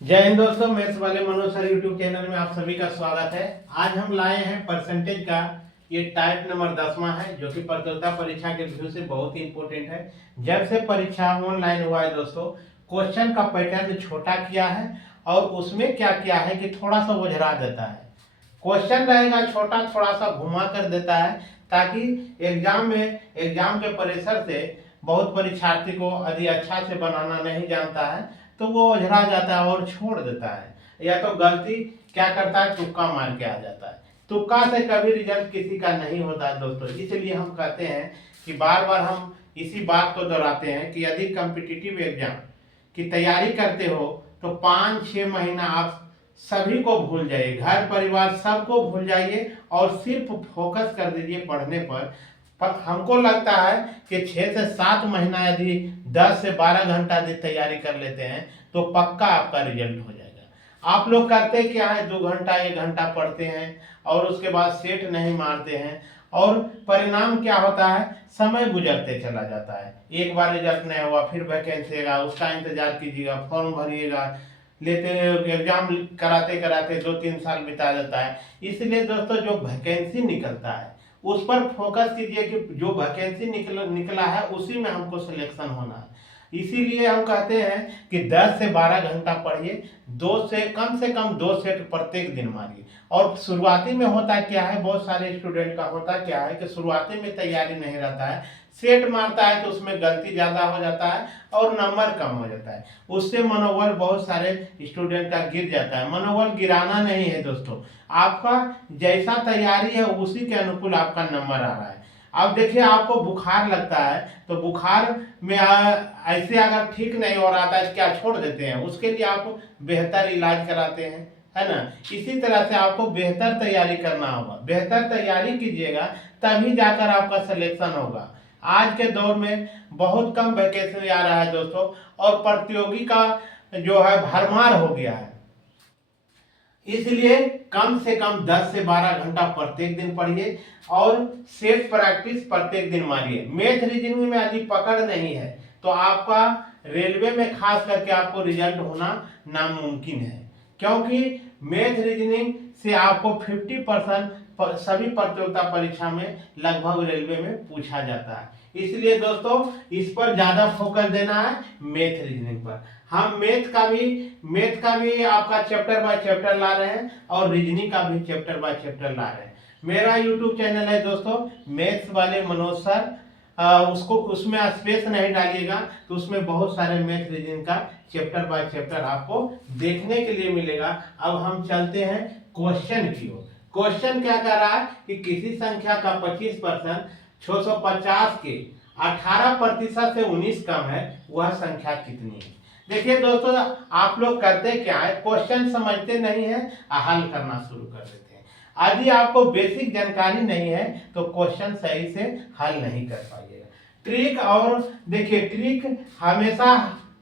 जय हिंद दोस्तों, मैथ्स वाले मनोज सर यूट्यूब चैनल में आप सभी का स्वागत है। आज हम लाए हैं परसेंटेज का ये टाइप नंबर 10वां है, जो कि प्रतियोगिता परीक्षा के व्यू से बहुत ही इंपॉर्टेंट है। जब से परीक्षा ऑनलाइन हुआ है दोस्तों, क्वेश्चन का पैटर्न छोटा किया है और उसमें क्या किया है कि थोड़ा सा उझरा देता है। क्वेश्चन रहेगा छोटा, थोड़ा सा घुमा कर देता है, ताकि एग्जाम के प्रेशर से बहुत परीक्षार्थी को यदि अच्छा से बनाना नहीं जानता है तो वो उझरा जाता है और छोड़ देता है, या तो गलती क्या करता है, तुक्का मार के आ जाता है। तुक्का से कभी रिजल्ट किसी का नहीं होता है दोस्तों। इसलिए हम कहते हैं कि बार बार हम इसी बात को दोहराते हैं कि यदि कॉम्पिटिटिव एग्जाम की तैयारी करते हो तो 5-6 महीना आप सभी को भूल जाइए, घर परिवार सबको भूल जाइए और सिर्फ फोकस कर दीजिए पढ़ने पर हमको लगता है कि 6 से 7 महीना यदि 10 से 12 घंटा यदि तैयारी कर लेते हैं तो पक्का आपका रिजल्ट हो जाएगा। आप लोग करते क्या है, 2 घंटा 1 घंटा पढ़ते हैं और उसके बाद सेट नहीं मारते हैं, और परिणाम क्या होता है, समय गुजरते चला जाता है। एक बार रिजल्ट नहीं हुआ, फिर वैकेंसी आएगा, उसका इंतजार कीजिएगा, फॉर्म भरिएगा, लेते एग्जाम कराते कराते 2-3 साल बिता जाता है। इसलिए दोस्तों जो वैकेंसी निकलता है उस पर फोकस कीजिए कि जो वैकेंसी निकला है उसी में हमको सिलेक्शन होना है। इसीलिए हम कहते हैं कि 10 से 12 घंटा पढ़िए, से कम 2 सेट प्रत्येक दिन मारिए। और शुरुआती में होता क्या है, बहुत सारे स्टूडेंट का होता क्या है कि शुरुआती में तैयारी नहीं रहता है, सेट मारता है तो उसमें गलती ज़्यादा हो जाता है और नंबर कम हो जाता है। उससे मनोबल बहुत सारे स्टूडेंट का गिर जाता है। मनोबल गिराना नहीं है दोस्तों, आपका जैसा तैयारी है उसी के अनुकूल आपका नंबर आ रहा है। अब देखिए, आपको बुखार लगता है तो बुखार में ऐसे अगर ठीक नहीं हो रहा था तो क्या छोड़ देते हैं, उसके लिए आप बेहतर इलाज कराते हैं, है ना। इसी तरह से आपको बेहतर तैयारी करना होगा, बेहतर तैयारी कीजिएगा तभी जाकर आपका सिलेक्शन होगा। आज के दौर में बहुत कम वैकेंसी आ रहा है दोस्तों, और प्रतियोगी का जो है भरमार हो गया है। इसलिए कम से कम 10 से 12 घंटा प्रत्येक दिन पढ़िए और सेट प्रैक्टिस प्रत्येक दिन मारिए। मैथ रीजनिंग में यदि पकड़ नहीं है तो आपका रेलवे में खास करके आपको रिजल्ट होना नामुमकिन है, क्योंकि मैथ रीजनिंग से आपको 50% सभी प्रतियोगिता परीक्षा में लगभग रेलवे में पूछा जाता है। इसलिए दोस्तों इस पर ज्यादा फोकस देना है, मैथ रीजनिंग पर। हम मैथ का भी आपका चैप्टर बाय चैप्टर ला रहे हैं और रीजनिंग का भी चैप्टर बाय चैप्टर ला रहे हैं। मेरा यूट्यूब चैनल है दोस्तों, मैथ्स वाले मनोज सर। उसको उसमें स्पेस नहीं डालिएगा तो उसमें बहुत सारे मैथ रीजनिंग का चैप्टर बाय चैप्टर आपको देखने के लिए मिलेगा। अब हम चलते हैं क्वेश्चन की ओर। क्वेश्चन क्या कर रहा है कि किसी संख्या का 25% 650 के 18% से 19 कम है, वह संख्या कितनी है। देखिए दोस्तों, आप लोग करते क्या है, क्वेश्चन समझते नहीं है, हल करना शुरू कर देते हैं। यदि आपको बेसिक जानकारी नहीं है तो क्वेश्चन सही से हल नहीं कर पाइएगा। ट्रिक, और देखिए ट्रिक हमेशा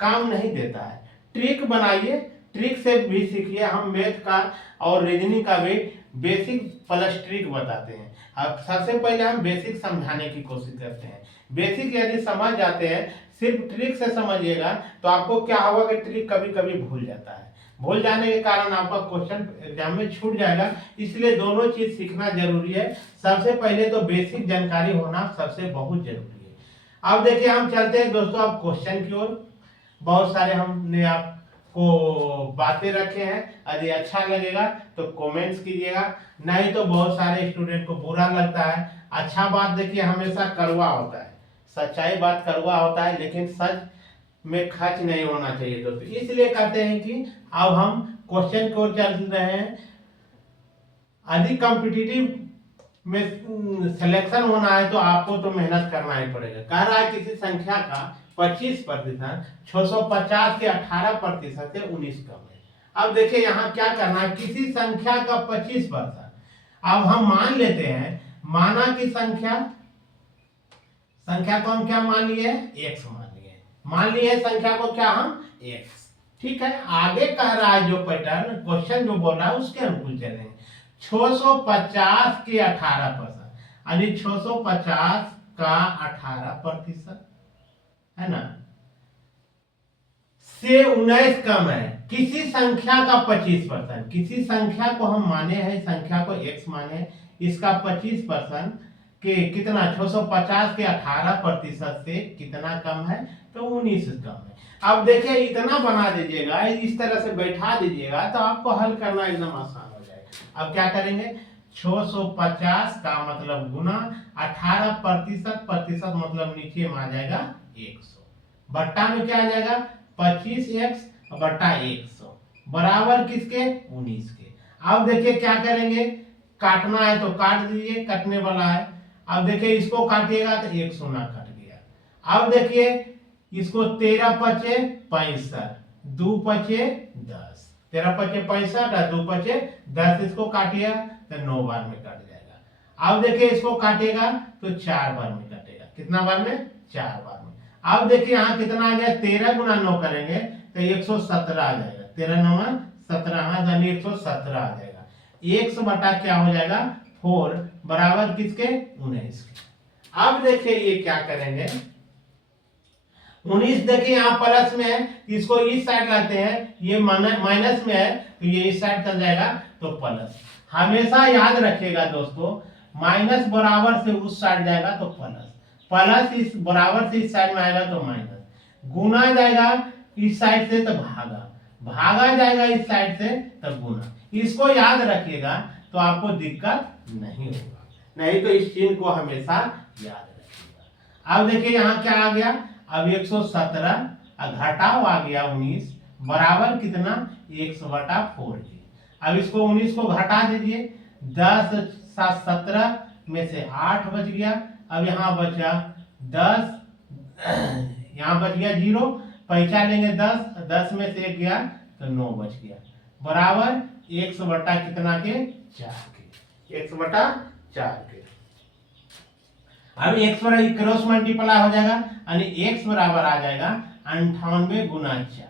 काम नहीं देता है, ट्रिक बनाइए, ट्रिक से भी सीखिए। हम मैथ का और रीजनिंग का भी बेसिक प्लस ट्रिक बताते हैं। अब सबसे पहले हम बेसिक समझाने की कोशिश करते हैं। बेसिक यदि समझ जाते हैं, सिर्फ ट्रिक से समझिएगा तो आपको क्या होगा कि ट्रिक कभी कभी भूल जाता है, भूल जाने के कारण आपका क्वेश्चन एग्जाम में छूट जाएगा। इसलिए दोनों चीज सीखना जरूरी है। सबसे पहले तो बेसिक जानकारी होना सबसे बहुत जरूरी है। अब देखिए, हम चलते हैं दोस्तों अब क्वेश्चन की ओर। बहुत सारे हमने आपको बातें रखे हैं, यदि अच्छा लगेगा तो कमेंट्स कीजिएगा, नहीं तो बहुत सारे स्टूडेंट को बुरा लगता है। अच्छा बात देखिए हमेशा कड़वा होता है, सच्चाई बात कड़वा होता है, लेकिन सच में खर्च नहीं होना चाहिए दोस्तों। इसलिए कहते हैं कि अब हम क्वेश्चन की ओर चल रहे हैं। अधिक कॉम्पिटिटिव में सिलेक्शन होना है तो आपको तो मेहनत करना ही पड़ेगा। कह रहा है किसी संख्या का 25% 650 के 18% से 19 कम है। अब देखिए यहाँ क्या करना है, किसी संख्या का 25%। अब हम मान लेते हैं, माना कि संख्या को हम क्या मान लिए, x मान लिए संख्या को क्या हम x। ठीक है, आगे कह रहा है जो पैटर्न क्वेश्चन जो बोल रहा है उसके अनुकूल चलेंगे। 650 के 18%, यानी 650 का 18%, है ना। से 19 कम है, किसी संख्या का 25%, किसी संख्या को हम माने हैं, संख्या को x माने, इसका 25% के कितना 650 के 18% से कितना कम है, तो 19 कम है। अब देखिए इतना बना दीजिएगा, इस तरह से बैठा दीजिएगा तो आपको हल करना एकदम आसान हो जाएगा। अब क्या करेंगे, 650 का मतलब गुना 18%, प्रतिशत मतलब नीचे में आ जाएगा 100, बट्टा में क्या आ जाएगा 25x बट्टा 100 बराबर किसके 19 के। अब देखिए क्या करेंगे, काटना है तो काट दीजिए, कटने वाला है। अब देखिए इसको काटिएगा तो 1 शून्य कट गया। अब देखिए इसको 13 पचे 65, 2 पचे 10, 13 पचे 65 और 2 पचे 10, इसको काटिएगा तो 9 बार में कट जाएगा। अब देखिए इसको काटेगा तो 4 बार में कटेगा, कितना बार में 4 बार में। अब देखिए यहाँ कितना आ गया, 13 गुना 9 करेंगे तो 117 आ जाएगा, 13 9 17, यानी 117 आ जाएगा। 100 बटा क्या हो जाएगा 4 बराबर किसके 19 के। अब देखिए ये क्या करेंगे, 19 देखिए यहाँ प्लस में है, इसको इस साइड लाते हैं, ये माइनस में है तो ये इस साइड चल जाएगा तो प्लस। हमेशा याद रखिएगा दोस्तों, माइनस बराबर से उस साइड जाएगा तो प्लस, प्लस इस बराबर से इस साइड में आएगा तो माइनस, गुना जाएगा इस साइड से तो भागा, भागा जाएगा इस साइड से तो गुना। इसको याद रखिएगा तो आपको दिक्कत नहीं होगा, नहीं तो इस चिन्ह को हमेशा याद रखिएगा। अब देखिए यहाँ क्या आ गया, अब 117 घटाव आ गया 19 बराबर कितना 100 बटा 4 जी। अब इसको 19 को घटा दीजिए, 10 7 17 में से 8 बच गया। अब यहाँ बचा 10, यहाँ बच गया 0, पैंचा लेंगे 10, 10 में से 1 गया तो 9 बच गया बराबर 100 बटा कितना के 4 के, 100 बटा 4 के। अब x बराबर क्रॉस मल्टीप्लाई हो जाएगा, यानी x बराबर आ जाएगा 98 गुना 4।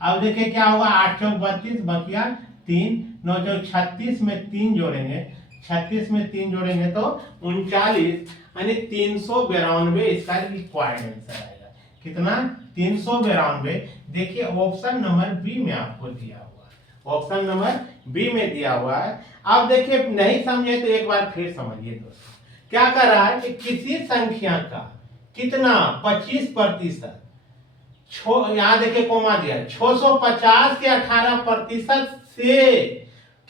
अब देखिए क्या होगा, 8 चौक 32 बकिया 3, 9 चौक 36 में 3 जोड़ेंगे, 36 में 3 जोड़ेंगे तो 39, यानी 392 इसका रिक्वायर्ड आंसर आएगा। कितना 392। देखिए ऑप्शन नंबर बी में आपको दिया हुआ है, ऑप्शन नंबर बी में दिया हुआ है। अब देखिए नहीं समझे तो एक बार फिर समझिए दोस्तों, क्या कर रहा है कि किसी संख्या का कितना 25%, यहां देखिए कोमा दिया 650 के 18% से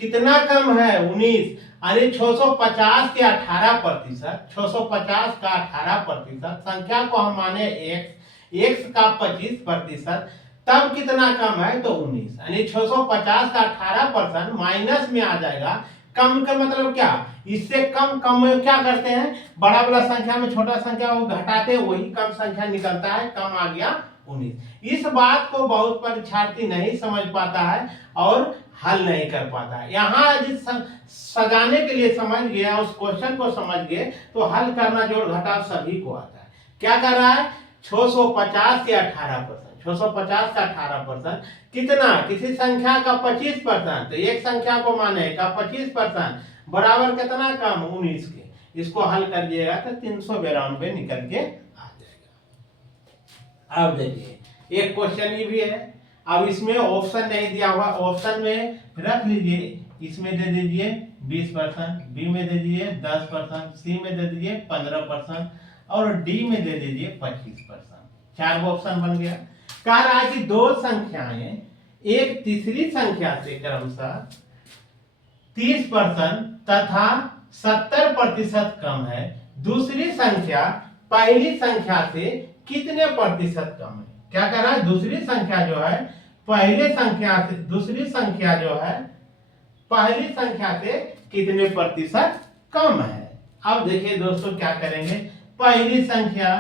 कितना कम है 19, यानी 650 के 18%, 650 का 18% संख्या को हम माने x का 25%, तब कितना कम है तो 19, यानी 650 का 18% माइनस में आ जाएगा। कम का मतलब क्या, इससे कम कम में क्या करते हैं, बड़ा बड़ा संख्या में छोटा संख्या वो घटाते हैं, वही कम संख्या निकलता है, कम आ गया 19। इस बात को बहुत परीक्षार्थी नहीं समझ पाता है और हल नहीं कर पाता है। यहाँ यदि सजाने के लिए समझ गया, उस क्वेश्चन को समझ गए तो हल करना जोड़ घटाव सभी को आता है। क्या कर रहा है 650 के 18%, 650 का 18% कितना, किसी संख्या का 25%, तो एक संख्या को माने का 25% बराबर कितना कम 19 के। इसको हल कर दिएगा तो 392 निकल के आ जाएगा। अब देखिए एक क्वेश्चन ये भी है, अब इसमें ऑप्शन नहीं दिया हुआ, ऑप्शन में रख लीजिए, इसमें दे दीजिए 20%, बी में दे दीजिए 10%, सी में दे दीजिए 15% और डी में दे दीजिए 25%। 4 ऑप्शन बन गया। कह रहा है कि दो संख्याएं एक तीसरी संख्या से क्रमशः 30% तथा 70% कम है, दूसरी संख्या पहली संख्या से कितने प्रतिशत कम है। क्या कह रहा है, दूसरी संख्या जो है पहले संख्या से, दूसरी संख्या जो है पहली संख्या से कितने प्रतिशत कम है। अब देखिए दोस्तों क्या करेंगे, पहली संख्या,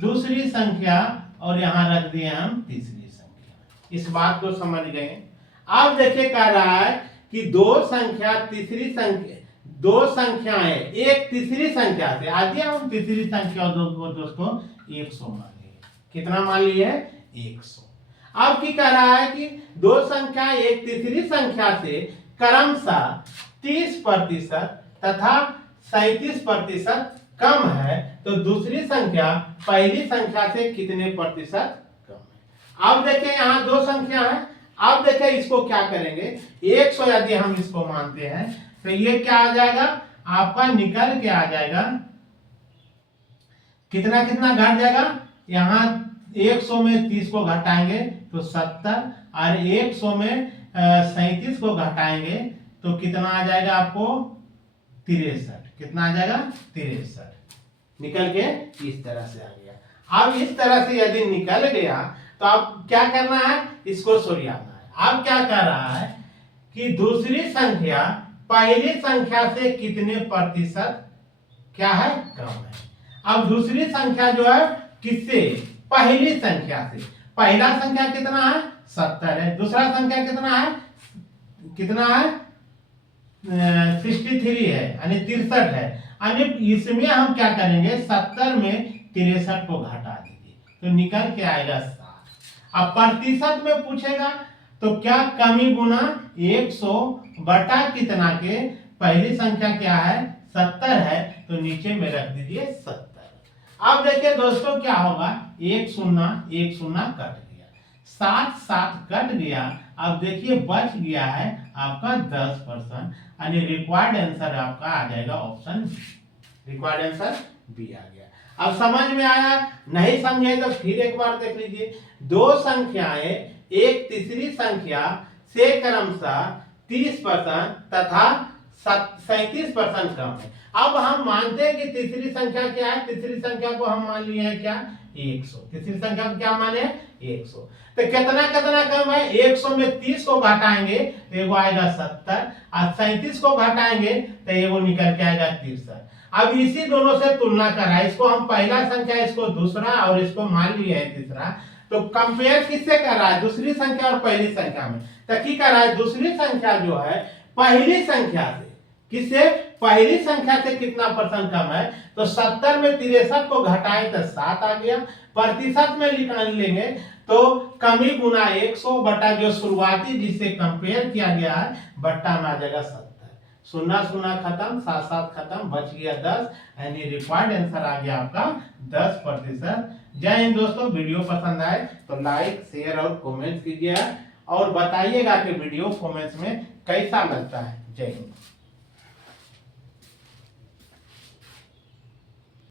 दूसरी संख्या और यहां रख दिए हम तीसरी संख्या। इस बात को समझ गए। अब देखिए कह रहा है कि दो संख्या तीसरी संख्या, दो संख्याएं एक तीसरी संख्या से, आदि हम तीसरी संख्या दोस्तों 100 मान लिए। कितना मान लिए 100। अब की कह रहा है कि दो संख्या एक तीसरी संख्या से क्रमशः 30% तथा 37% कम है, तो दूसरी संख्या पहली संख्या से कितने प्रतिशत कम है। अब देखिए यहाँ दो संख्या है, अब देखिए इसको क्या करेंगे, 100 यदि हम इसको मानते हैं तो ये क्या आ जाएगा आपका, निकल के आ जाएगा कितना कितना घट जाएगा, यहाँ 100 में 30 को घटाएंगे तो 70, और 100 में 37 को घटाएंगे तो कितना आ जाएगा आपको 63, कितना आ जाएगा 63, निकल के इस तरह से आ गया। अब इस तरह से यदि निकल गया तो अब क्या करना है, इसको सरियाना है। अब क्या कर रहा है कि दूसरी संख्या पहली संख्या से कितने प्रतिशत क्या है, कम है। अब दूसरी संख्या जो है किससे, पहली संख्या से, पहला संख्या कितना है 70 है, दूसरा संख्या कितना है 63 है यानी 63 है, यानी इसमें हम क्या करेंगे 70 में 63 को घटा दीजिए तो निकल के आएगा 7। अब प्रतिशत में पूछेगा तो क्या कमी गुना 100 बटा कितना के, पहली संख्या क्या है 70 है तो नीचे में रख दीजिए 70। अब देखिए दोस्तों क्या होगा, 1 0 1 0 कट गया, 7 7 कट गया। अब देखिए बच गया है आपका 10%, यानी रिक्वायर्ड आंसर आपका आ जाएगा option B, required answer B आ गया। अब समझ में आया, नहीं समझे तो फिर एक बार देख लीजिए, दो संख्याएं एक तीसरी संख्या से क्रमशः 30% तथा 37% कम है। अब हम मानते हैं कि तीसरी संख्या क्या है, तीसरी संख्या को हम मान लिए हैं क्या 100, तीसरी संख्या को क्या माने 100, तो कितना कितना कम है, 100 में 30 को घटाएंगे तो एगो आएगा 70, और 37 को घटाएंगे तो एगो निकल के आएगा 63। अब इसी दोनों से तुलना कर रहा है, इसको हम पहला संख्या, इसको दूसरा और इसको मान लिए है तीसरा, तो कंपेयर किससे कर रहा है, दूसरी संख्या और पहली संख्या में। तो की कर रहा है, दूसरी संख्या जो है पहली संख्या से, किससे, पहली संख्या से कितना परसेंट कम है, तो 70 में 63 को घटाएं तो 7 आ गया, प्रतिशत में निकाल लेंगे तो कमी गुना 100 बटा जो शुरुआती जिससे कंपेयर किया गया है बट्टा में आ जाएगा 70, 0 0 खत्म, 7 7 खत्म, बच गया 10, यानी रिक्वायर्ड आंसर आ गया आपका 10%। जय हिंद दोस्तों, वीडियो पसंद आए तो लाइक शेयर और कमेंट कीजिएगा और बताइएगा कि वीडियो कमेंट्स में कैसा लगता है। जय हिंद।